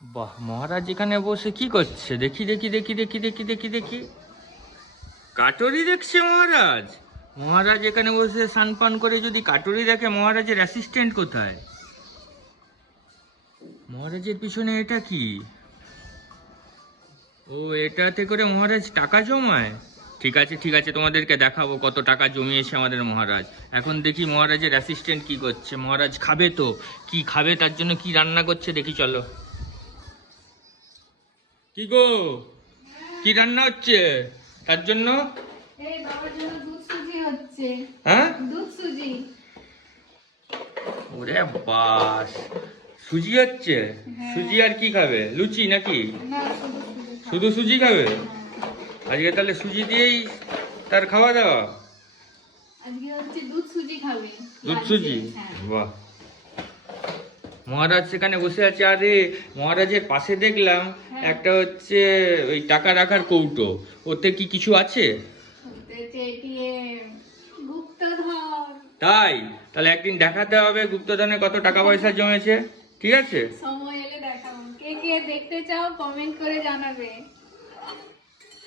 বাহ, মহারাজ এখানে বসে কি করছে? দেখি দেখি দেখি দেখি দেখি দেখি দেখি। কাটুরি দেখছে মহারাজ। মহারাজ এখানে বসে স্নান পান করে যদি কাটুরি দেখে, মহারাজের অ্যাসিস্ট্যান্ট কোথায়? মহারাজের পিছনে এটা কি? ও, এটাতে করে মহারাজ টাকা জমায়। ঠিক আছে ঠিক আছে, তোমাদেরকে দেখাবো কত টাকা জমিয়েছে আমাদের মহারাজ। এখন দেখি মহারাজের অ্যাসিস্ট্যান্ট কি করছে। মহারাজ খাবে তো, কি খাবে তার জন্য কি রান্না করছে দেখি, চলো। কি গো, কি রান্না হচ্ছে তার জন্য? এই বাবার জন্য দুধ সুজি হচ্ছে। হ্যাঁ, দুধ সুজি। ওরে বাস, সুজি হচ্ছে। সুজি আর কি খাবে? লুচি নাকি? না, শুধু সুজি খাবো। শুধু সুজি খাবে আজকে? তাহলে সুজি দিয়েই তার খাওয়া দাওয়া। আজকে হচ্ছে দুধ সুজি খাবে। দুধ লাঞ্চে, সুজি, হ্যাঁ। বাহ। মহারাজ সেখানে বসে আছে। আরে মহারাজের পাশে দেখলাম একটা হচ্ছে ওই টাকা রাখার কৌটো। ওতে কি কিছু আছে? হচ্ছে ATM, গুপ্তধন। তাই? তাহলে একদিন দেখাতে হবে গুপ্তধনে কত টাকা পয়সা জমেছে। ঠিক আছে। সময় এলে দেখাবো। কে কে দেখতে চাও কমেন্ট করে জানাবে।